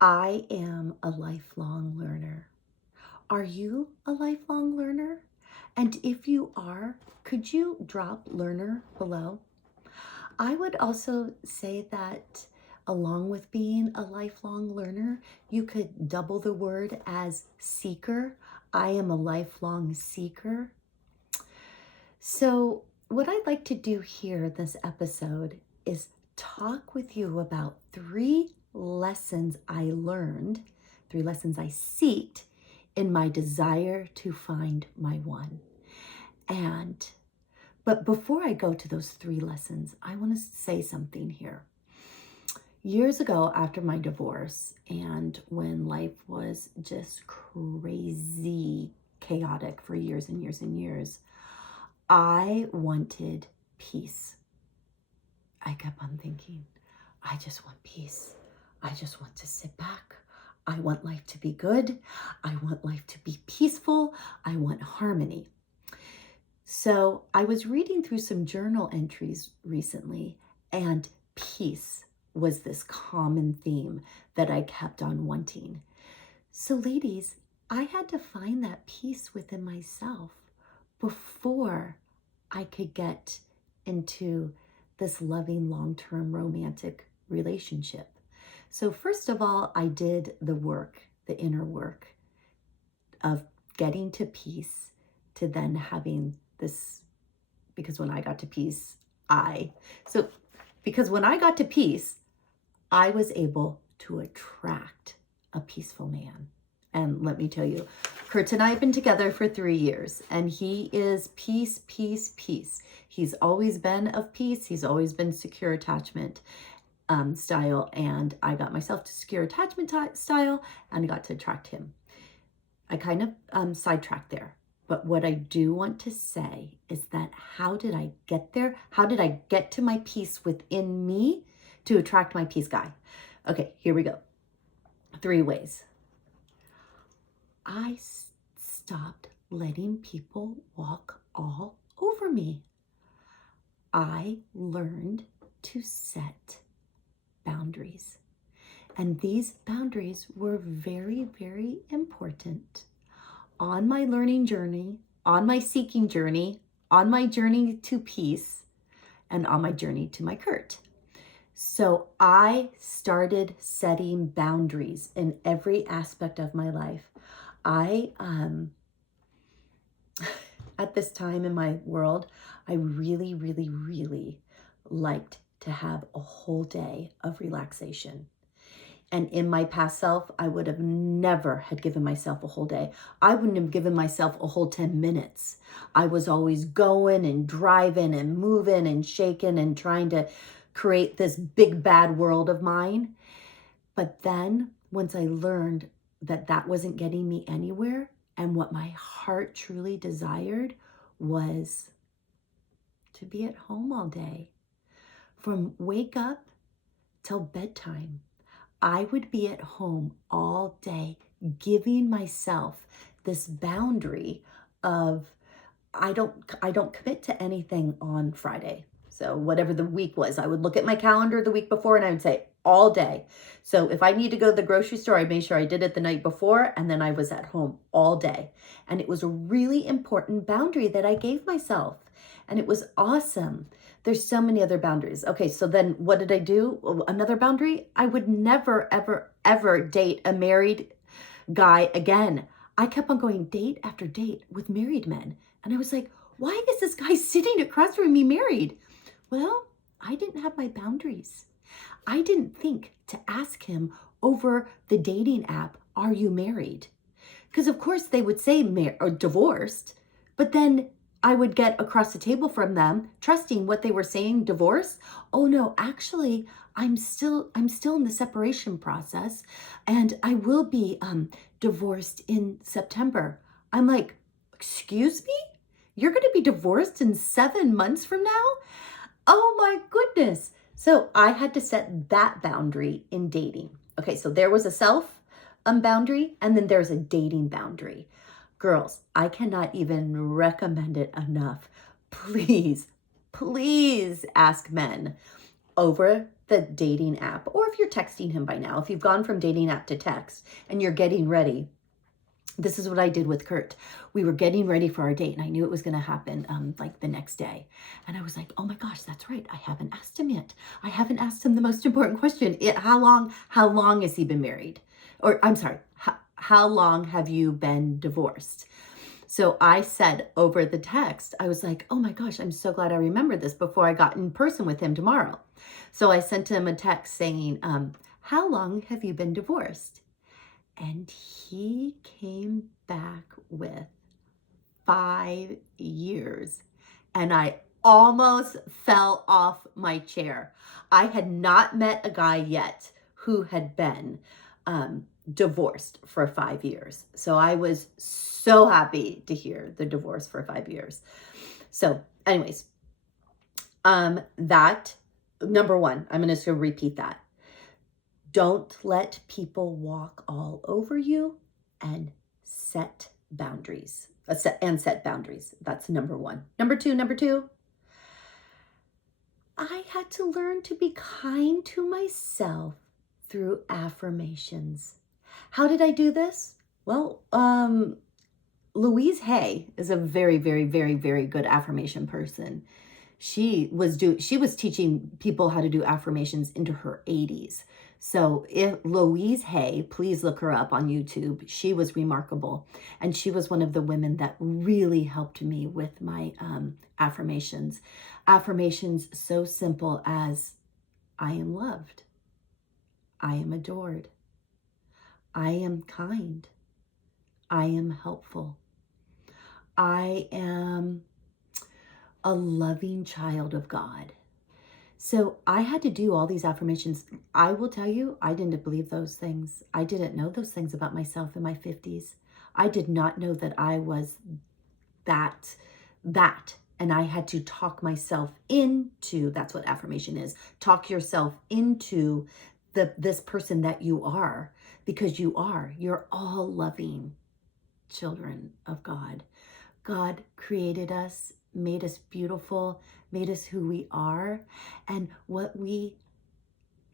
I am a lifelong learner. Are you a lifelong learner? And if you are, could you drop learner below? I would also say that along with being a lifelong learner, you could double the word as seeker. I am a lifelong seeker. So, what I'd like to do here in this episode is talk with you about three lessons I learned, three lessons I seeked in my desire to find my one. And but before I go to those three lessons, I want to say something here. Years ago, after my divorce, and when life was just crazy chaotic for years and years and years, I wanted peace. I kept on thinking, I just want peace. I just want to sit back. I want life to be good. I want life to be peaceful. I want harmony. So I was reading through some journal entries recently, and peace was this common theme that I kept on wanting. So, ladies, I had to find that peace within myself before I could get into this loving, long-term romantic relationship. So first of all, I did the work, the inner work of getting to peace, to then having this, because when I got to peace, because when I got to peace, I was able to attract a peaceful man. And let me tell you, Kurt and I have been together for 3 years, and he is peace, peace, peace. He's always been of peace. He's always been secure attachment style, and I got myself to secure attachment style, and I got to attract him. I kind of sidetracked there. But what I do want to say is that how did I get there? How did I get to my peace within me to attract my peace guy? Okay, here we go. 3 ways. I stopped letting people walk all over me. I learned to set boundaries. And these boundaries were very, very important on my learning journey, on my seeking journey, on my journey to peace, and on my journey to my Kurt. So I started setting boundaries in every aspect of my life. I, at this time in my world, I really, really, really liked to have a whole day of relaxation. And in my past self, I would have never had given myself a whole day. I wouldn't have given myself a whole 10 minutes. I was always going and driving and moving and shaking and trying to create this big bad world of mine. But then once I learned that that wasn't getting me anywhere, and what my heart truly desired was to be at home all day. From wake up till bedtime, I would be at home all day, giving myself this boundary of I don't commit to anything on Friday. So whatever the week was, I would look at my calendar the week before and I would say all day. So if I need to go to the grocery store, I made sure I did it the night before, and then I was at home all day. And it was a really important boundary that I gave myself. And it was awesome. There's so many other boundaries. Okay, so then what did I do? Another boundary, I would never, ever, ever date a married guy again. I kept on going date after date with married men. And I was like, why is this guy sitting across from me married? Well, I didn't have my boundaries. I didn't think to ask him over the dating app, are you married? Because of course they would say or divorced, but then I would get across the table from them, trusting what they were saying, divorce. Oh no, actually, I'm still in the separation process, and I will be divorced in September. I'm like, excuse me? You're going to be divorced in 7 months from now? Oh my goodness. So I had to set that boundary in dating. Okay, so there was a self boundary, and then there's a dating boundary. Girls, I cannot even recommend it enough. Please, please ask men over the dating app, or if you're texting him by now, if you've gone from dating app to text and you're getting ready, this is what I did with Kurt. We were getting ready for our date, and I knew it was going to happen like the next day. And I was like, oh my gosh, that's right. I haven't asked him yet. I haven't asked him the most important question. How long has he been married? Or I'm sorry, how long have you been divorced? So I said over the text, I was like, oh my gosh, I'm so glad I remembered this before I got in person with him tomorrow. So I sent him a text saying, how long have you been divorced? And he came back with 5 years. And I almost fell off my chair. I had not met a guy yet who had been divorced for 5 years. So I was so happy to hear the divorce for 5 years. So anyways, that number one, I'm just going to repeat that. Don't let people walk all over you, and set boundaries. Set boundaries. That's number one. Number two, I had to learn to be kind to myself through affirmations. How did I do this? Well, Louise Hay is a very, very, very, very good affirmation person. She was teaching people how to do affirmations into her 80s. So if Louise Hay, please look her up on YouTube. She was remarkable. And she was one of the women that really helped me with my affirmations. Affirmations so simple as, I am loved. I am adored. I am kind. I am helpful. I am a loving child of God. So I had to do all these affirmations. I will tell you, I didn't believe those things. I didn't know those things about myself in my 50s. I did not know that I was that. And I had to talk myself into, that's what affirmation is. Talk yourself into this person that you are, because you're all loving children of God. God created us, made us beautiful, made us who we are. And what we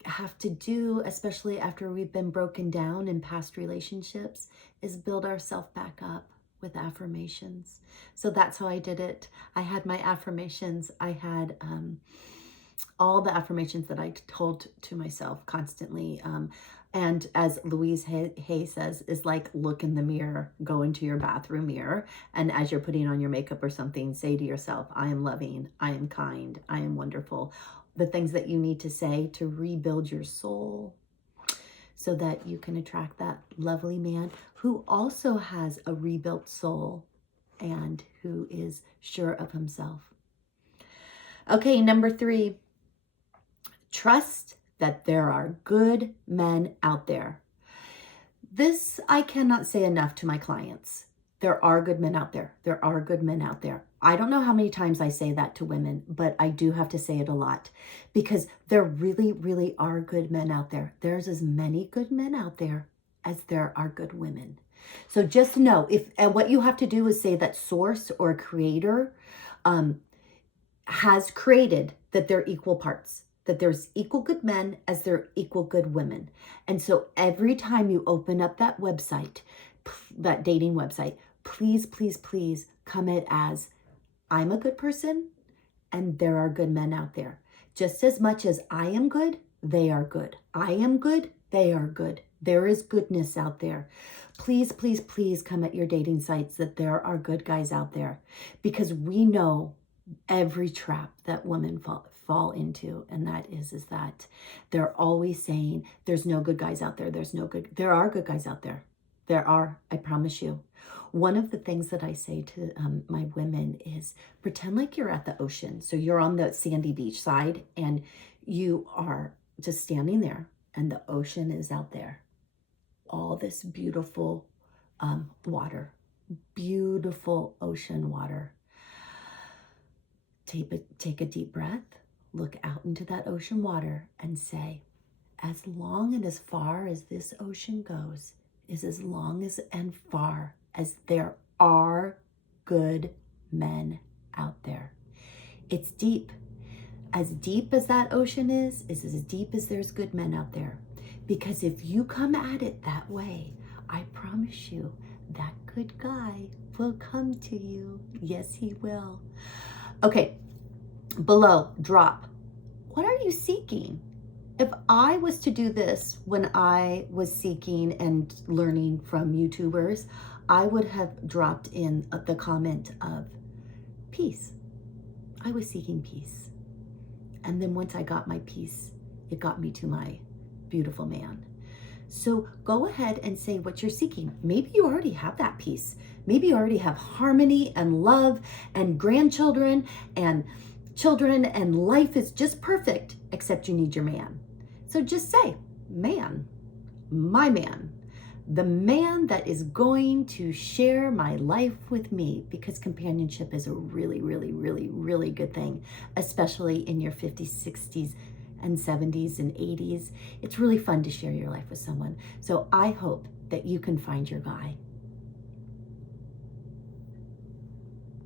have to do, especially after we've been broken down in past relationships, is build ourselves back up with affirmations. So that's how I did it. I had my affirmations. I had all the affirmations that I told to myself constantly. And as Louise Hay says, is like, look in the mirror, go into your bathroom mirror. And as you're putting on your makeup or something, say to yourself, I am loving, I am kind, I am wonderful. The things that you need to say to rebuild your soul so that you can attract that lovely man who also has a rebuilt soul and who is sure of himself. Okay, number 3, trust that there are good men out there. This I cannot say enough to my clients. There are good men out there. There are good men out there. I don't know how many times I say that to women, but I do have to say it a lot, because there really, really are good men out there. There's as many good men out there as there are good women. So just know, and what you have to do is say that source or creator has created that they're equal parts, that there's equal good men as there are equal good women. And so every time you open up that website, that dating website, please, please, please come it as, I'm a good person and there are good men out there. Just as much as I am good, they are good. I am good, they are good. There is goodness out there. Please, please, please come at your dating sites that there are good guys out there, because we know every trap that women fall into, and that is that they're always saying there's no good guys out there. There are good guys out there. There are, I promise you. One of the things that I say to my women is, pretend like you're at the ocean. So you're on the sandy beach side and you are just standing there and the ocean is out there. All this beautiful water, beautiful ocean water. Take a deep breath, look out into that ocean water and say, as long and as far as this ocean goes is as long as and far as there are good men out there. It's deep. as deep as that ocean is as deep as there's good men out there. Because if you come at it that way, I promise you, that good guy will come to you. Yes, he will. Okay, below, drop. What are you seeking? If I was to do this when I was seeking and learning from YouTubers, I would have dropped in the comment of peace. I was seeking peace. And then once I got my peace, it got me to my beautiful man. So go ahead and say what you're seeking. Maybe you already have that peace. Maybe you already have harmony and love and grandchildren and children, and life is just perfect, except you need your man. So just say, man, my man, the man that is going to share my life with me, because companionship is a really, really, really, really good thing, especially in your 50s, 60s, and 70s and 80s. It's really fun to share your life with someone. So I hope that you can find your guy.